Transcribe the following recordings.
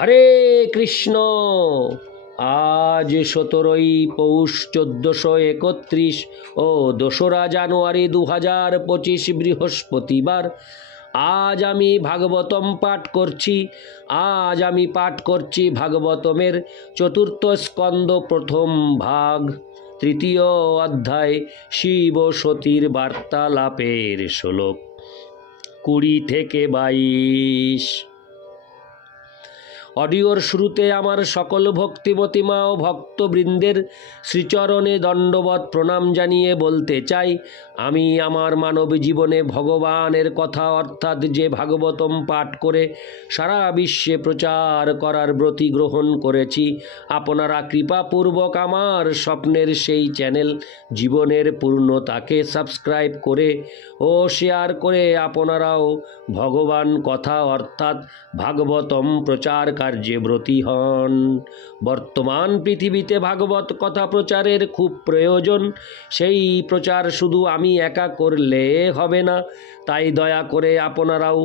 হরে কৃষ্ণ। আজ 17ই পৌষ 1431 ও 2রা জানুয়ারি 2025 বৃহস্পতিবার। আজ আমি ভাগবতম পাঠ করছি। ভাগবতমের চতুর্থ স্কন্দ প্রথম ভাগ, তৃতীয় অধ্যায়, শিব ও সতীর বার্তালাপের শ্লোক 20 থেকে 22। অডিওর শুরুতে আমার সকল ভক্তিমতী মা ও ভক্তবৃন্দের শ্রীচরণে দণ্ডবৎ প্রণাম জানিয়ে বলতে চাই, আমি আমার মানব জীবনে ভগবানের কথা অর্থাৎ যে ভাগবতম পাঠ করে সারা বিশ্বে প্রচার করার ব্রতী গ্রহণ করেছি। আপনারা কৃপাপূর্বক আমার স্বপ্নের সেই চ্যানেল জীবনের পূর্ণতাকে সাবস্ক্রাইব করে ও শেয়ার করে আপনারাও ভগবান কথা অর্থাৎ ভাগবতম প্রচার কার্যে ব্রতী হন। বর্তমান পৃথিবীতে ভাগবত কথা প্রচারের খুব প্রয়োজন। সেই প্রচার শুধু আমি একা করলে হবে না, তাই দয়া করে আপনারাও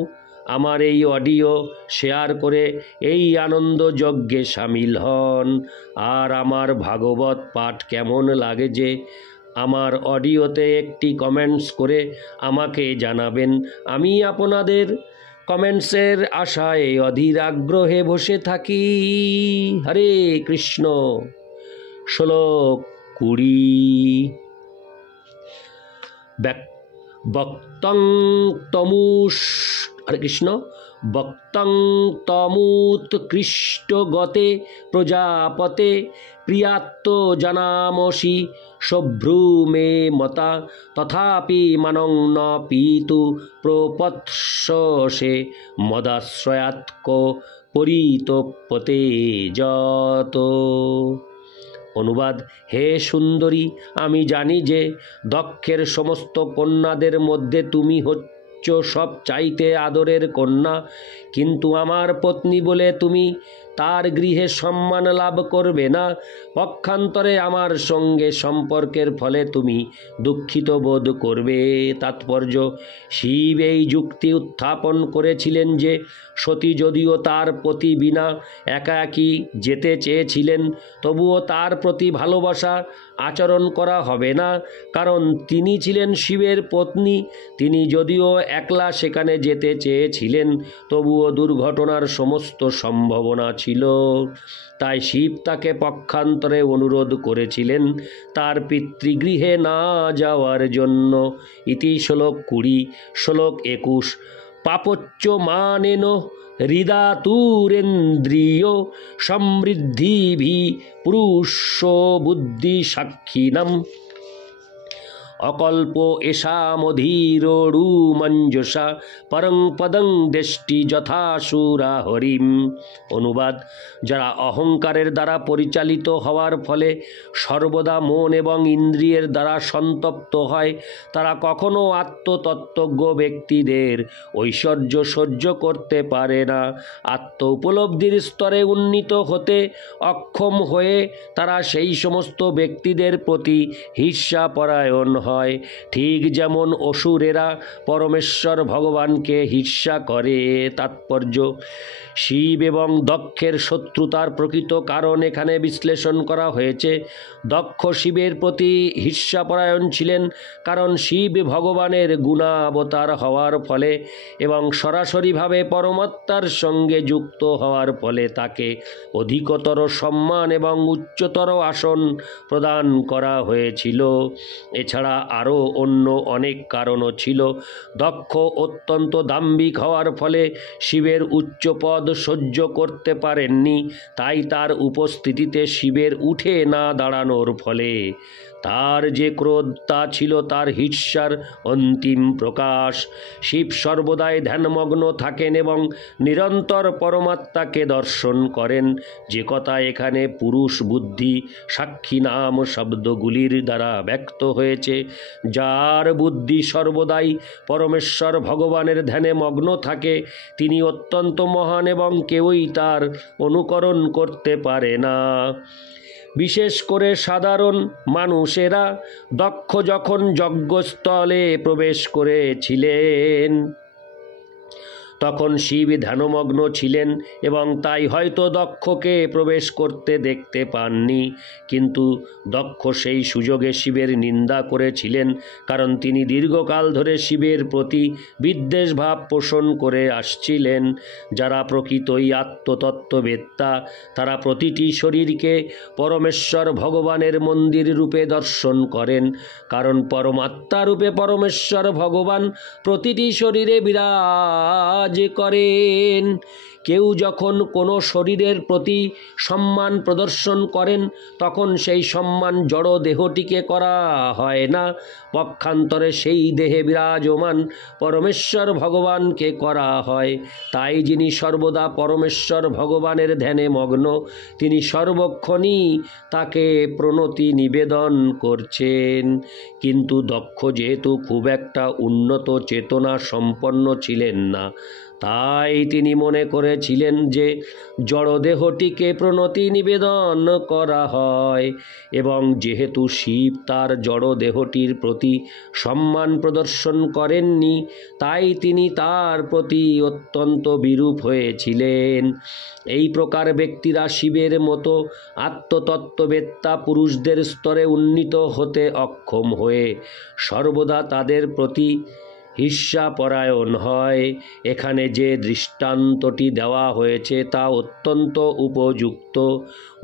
আমার এই অডিও শেয়ার করে এই আনন্দ যজ্ঞে সামিল হন। আর আমার ভাগবত পাঠ কেমন লাগে যে আমার অডিওতে একটি কমেন্টস করে আমাকে জানাবেন। আমি আপনাদের কমেন্টসের আশায় অধীর আগ্রহে বসে থাকি। হরে কৃষ্ণ। শ্লোক 20। বক্তং তমুষ হরে কৃষ্ণ। বক্তং তমুৎকৃষ্টগতে প্রজাপতে প্রিয়াত্ম জানামসি শভ্রুমে মতা তথাপি মানং ন পীতু প্রপৎসে মদাশ্রয়াৎক পরিতপতে যত। অনুবাদ: হে সুন্দরী, আমি জানি যে দক্ষের সমস্ত কন্যাদের মধ্যে তুমি হচ্ছ সব চাইতে আদরের কন্যা, কিন্তু আমার পত্নী বলে তুমি তার গৃহে সম্মান লাভ করবে না। পক্ষান্তরে আমার সঙ্গে সম্পর্কের ফলে তুমি দুঃখিত বোধ করবে। তাৎপর্য: শিব এই যুক্তি উত্থাপন করেছিলেন যে সতী যদিও তার পতি বিনা একাকী যেতে চেয়েছিলেন, তবুও তার প্রতি ভালোবাসা আচরণ করা হবে না, কারণ তিনি ছিলেন শিবের পত্নী। তিনি যদিও একলা সেখানে যেতে চেয়েছিলেন, তবুও দুর্ঘটনার সমস্ত সম্ভাবনা ছিল। তাই শিব তাকে পক্ষান্তরে অনুরোধ করেছিলেন তার পিতৃগৃহে না যাওয়ার জন্য। ইতি শ্লোক 20। শ্লোক 21। পাপচ্চ মানেন হৃদাতুরেন্দ্রিয় সমৃদ্ধিভি পুরুষ বুদ্ধি সাক্ষিণাম অকল্প এষামধীরোড়ুমঞ্জসা পরং পদং দেষ্টি যথাসুরা হরিম। অনুবাদ: যারা অহংকারের দ্বারা পরিচালিত হওয়ার ফলে সর্বদা মন এবং ইন্দ্রিয়ের দ্বারা সন্তপ্ত হয়, তারা কখনো আত্মতত্ত্বজ্ঞ ব্যক্তিদের ঐশ্বর্য সহ্য করতে পারে না। আত্ম উপলব্ধির স্তরে উন্নীত হতে অক্ষম হয়ে তারা সেই সমস্ত ব্যক্তিদের প্রতি ঈর্ষাপরায়ণ হয়, ঠিক যেমন অসুরেরা পরমেশ্বর ভগবানকে ঈর্ষা করে। তাৎপর্য: শিব এবং দক্ষের শত্রুতার প্রকৃত কারণ এখানে বিশ্লেষণ করা হয়েছে। দক্ষ শিবের প্রতি ঈর্ষাপরায়ণ ছিলেন কারণ শিব ভগবানের গুণাবতার হওয়ার ফলে এবং সরাসরিভাবে পরমাত্মার সঙ্গে যুক্ত হওয়ার ফলে তাকে অধিকতর সম্মান এবং উচ্চতর আসন প্রদান করা হয়েছিল। এছাড়া আরও অন্য অনেক কারণও ছিল। দক্ষ অত্যন্ত দাম্ভিক হওয়ার ফলে শিবের উচ্চ পদ সহ্য করতে পারেননি, তাই তার উপস্থিতিতে শিবের উঠে না দাঁড়ানোর ফলে তার যে ক্রোধ তা ছিল তার ঈর্ষার অন্তিম প্রকাশ। শিব সর্বদাই ধ্যানমগ্ন থাকেন এবং নিরন্তর পরমাত্মাকে দর্শন করেন, যে কথা এখানে পুরুষ বুদ্ধি সাক্ষী নাম শব্দগুলির দ্বারা ব্যক্ত হয়েছে। যার বুদ্ধি সর্বদাই পরমেশ্বর ভগবানের ধ্যানে মগ্ন থাকে তিনি অত্যন্ত মহান এবং কেউই তার অনুকরণ করতে পারে না। বিশেষ করে সাধারণ মানুষেরা। দক্ষ যখন যজ্ঞস্থলে প্রবেশ করেছিলেন তখন শিব ধ্যানমগ্ন ছিলেন এবং তাই হয়তো দক্ষকে প্রবেশ করতে দেখতে পাননি, কিন্তু দক্ষ সেই সুযোগে শিবের নিন্দা করেছিলেন, কারণ তিনি দীর্ঘকাল ধরে শিবের প্রতি বিদ্বেষভাব পোষণ করে আসছিলেন। যারা প্রকৃতই আত্মতত্ত্ববেত্তা তারা প্রতিটি শরীরকে পরমেশ্বর ভগবানের মন্দির রূপে দর্শন করেন, কারণ পরমাত্মা রূপে পরমেশ্বর ভগবান প্রতিটি শরীরে বিরাজ করেন। কেউ যখন কোনো শরীরের প্রতি সম্মান প্রদর্শন করেন তখন সেই সম্মান জড় দেহটিকে করা হয় না, পক্ষান্তরে সেই দেহে বিরাজমান পরমেশ্বর ভগবানকে করা হয়। তাই যিনি সর্বদা পরমেশ্বর ভগবানের ধ্যানে মগ্ন তিনি সর্বক্ষণই তাকে প্রণতি নিবেদন করছেন। কিন্তু দক্ষ যেহেতু খুব একটা উন্নত চেতনা সম্পন্ন ছিলেন না, তাই তিনি মনে করেছিলেন যে জড়দেহটিকে প্রণতি নিবেদন করা হয়, এবং যেহেতু শিব তার জড়দেহটির প্রতি সম্মান প্রদর্শন করেননি তাই তিনি তার প্রতি অত্যন্ত বিরূপ হয়েছিলেন। এই প্রকার ব্যক্তিরা শিবের মতো আত্মতত্ত্ববেত্তা পুরুষদের স্তরে উন্নীত হতে অক্ষম হয়ে সর্বদা তাদের প্রতি ঈর্ষাপরায়ণ হয়। এখানে যে দৃষ্টান্তটি দেওয়া হয়েছে তা অত্যন্ত উপযুক্ত।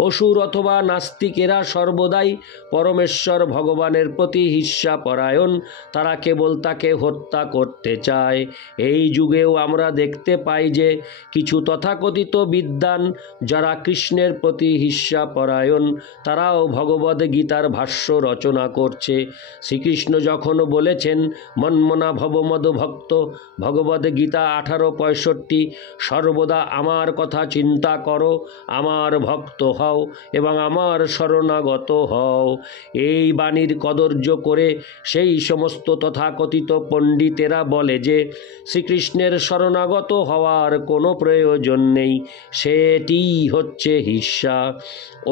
অসুর অথবা নাস্তিকেরা সর্বদাই পরমেশ্বর ভগবানের প্রতি ঈর্ষাপরায়ণ, তারা কেবল তাকে হত্যা করতে চায়। এই যুগেও আমরা দেখতে পাই যে কিছু তথাকথিত বিদ্বান যারা কৃষ্ণের প্রতি ঈর্ষাপরায়ণ তারাও ভগবদ্গীতার ভাষ্য রচনা করছে। শ্রীকৃষ্ণ যখন বলেছেন মন্মনা ভবমদ ভক্ত, ভগবদ্গীতা 18:65, সর্বদা আমার কথা চিন্তা করো, আমার ভক্ত হও এবং আমার শরণাগত হও। এই বাণীর কদর্য করে সেই সমস্ত তথাকথিত পণ্ডিতেরা বলে যে শ্রীকৃষ্ণের শরণাগত হওয়ার কোনো প্রয়োজন নেই, সেটিই হচ্ছে ঈর্ষা।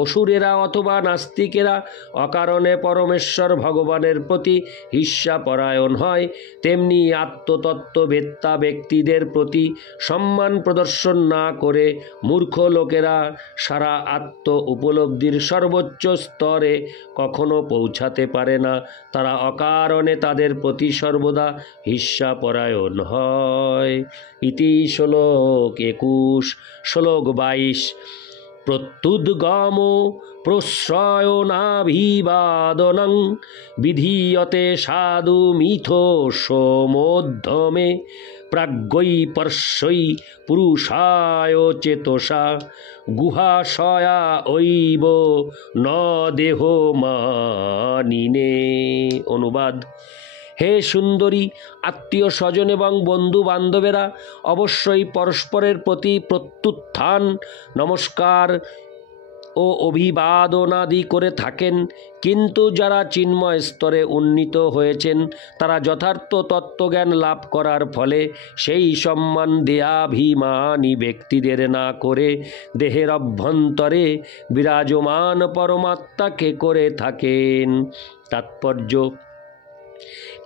অসুরেরা অথবা নাস্তিকেরা অকারণে পরমেশ্বর ভগবানের প্রতি ঈর্ষাপরায়ণ হয়, তেমনি আত্মতত্ত্ববেত্তা ব্যক্তিদের প্রতি সম্মান প্রদর্শন না করে মূর্খ লোকেরা সারা আত্ম উপলব্ধির সর্বোচ্চ স্তরে কখনো পৌঁছাতে পারে না। তারা অকারণে তাদের প্রতি সর্বদা ঈর্ষাপরায়ণ হয়। ইতি শ্লোক 21। শ্লোক 22। প্রত্যুদ্গম প্রশ্রয়ণাভিবাদনং বিধীয়তে সাধু মিথো সোমোদ্ধমে প্রাজ্ঞৈপর্ষৈ পুরুষায় চেতসা গুহাশয়া ঐব ন দেহ মানিনে। অনুবাদ: হে সুন্দরী, আত্মীয় স্বজন এবং বন্ধু বান্ধবেরা অবশ্যই পরস্পরের প্রতি প্রত্যুত্থান, নমস্কার ও অভিবাদনাদি করে থাকেন, কিন্তু যারা চিন্ময় স্তরে উন্নীত হয়েছেন তারা যথার্থ তত্ত্বজ্ঞান লাভ করার ফলে সেই সম্মান দেহাভিমানী ব্যক্তিদের না করে দেহের অভ্যন্তরে বিরাজমান পরমাত্মাকে করে থাকেন। তাৎপর্য: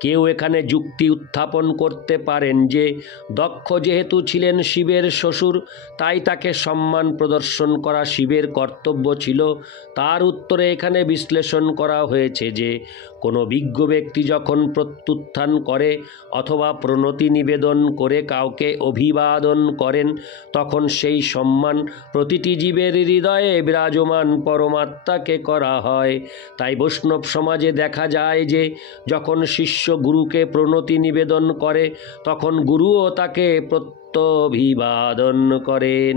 কেউ এখানে যুক্তি উত্থাপন করতে পারেন যে দক্ষ যেহেতু ছিলেন শিবের শ্বশুর তাই তাকে সম্মান প্রদর্শন করা শিবের কর্তব্য ছিল। তার উত্তরে এখানে বিশ্লেষণ করা হয়েছে যে কোনো বিজ্ঞ ব্যক্তি যখন প্রত্যুত্থান করে অথবা প্রণতি নিবেদন করে কাউকে অভিবাদন করেন তখন সেই সম্মান প্রতিটি জীবের হৃদয়ে বিরাজমান পরমাত্মাকে করা হয়। তাই বৈষ্ণব সমাজে দেখা যায় যে যখন শিষ্য গুরুকে প্রণতি নিবেদন করে তখন গুরুও তাকে অভিবাদন করেন,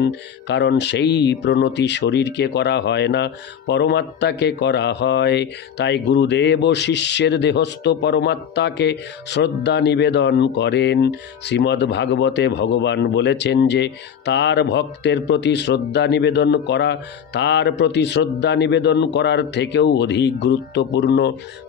কারণ সেই প্রণতি শরীরকে করা হয় না, পরমাত্মাকে করা হয়। তাই গুরুদেব ও শিষ্যের দেহস্থ পরমাত্মাকে শ্রদ্ধা নিবেদন করেন। শ্রীমদ্ ভাগবতে ভগবান বলেছেন যে তার ভক্তের প্রতি শ্রদ্ধা নিবেদন করা তার প্রতি শ্রদ্ধা নিবেদন করার থেকেও অধিক গুরুত্বপূর্ণ।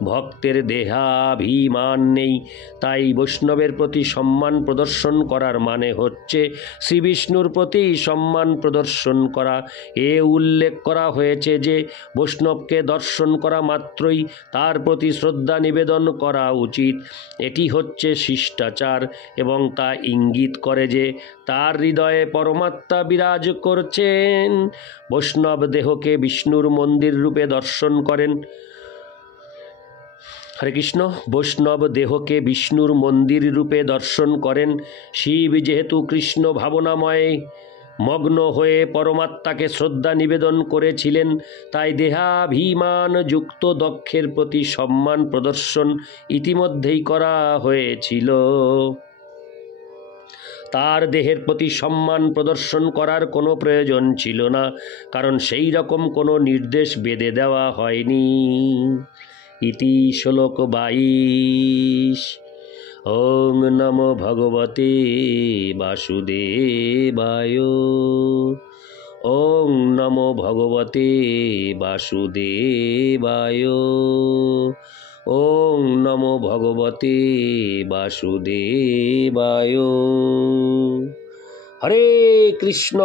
ভক্তের দেহাভিমান নেই, তাই বৈষ্ণবের প্রতি সম্মান প্রদর্শন করার মানে হচ্ছে হচ্ছে শ্রীবিষ্ণুর প্রতি সম্মান প্রদর্শন করা। এ উল্লেখ করা হয়েছে যে বৈষ্ণবকে দর্শন করা মাত্রই তার প্রতি শ্রদ্ধা নিবেদন করা উচিত। এটি হচ্ছে শিষ্টাচার এবং তা ইঙ্গিত করে যে তার হৃদয়ে পরমাত্মা বিরাজ করছেন। বৈষ্ণব দেহকে বিষ্ণুর মন্দির রূপে দর্শন করেন। হরে কৃষ্ণ। বৈষ্ণব দেহকে বিষ্ণুর মন্দির রূপে দর্শন করেন। শিব যেহেতু কৃষ্ণ ভাবনাময়ে মগ্ন হয়ে পরমাত্মাকে শ্রদ্ধা নিবেদন করেছিলেন, তাই দেহাভিমান যুক্ত দক্ষের প্রতি সম্মান প্রদর্শন ইতিমধ্যেই করা হয়েছিল। তার দেহের প্রতি সম্মান প্রদর্শন করার কোনো প্রয়োজন ছিল না, কারণ সেই রকম কোনো নির্দেশ বেদে দেওয়া হয়নি। ইতি শ্লোক 22। ওং নমো ভগবতে বাসুদেবায়। ওং নমো ভগবতে বাসুদেবায়। ওং নমো ভগবতে বাসুদেবায়। হরে কৃষ্ণ।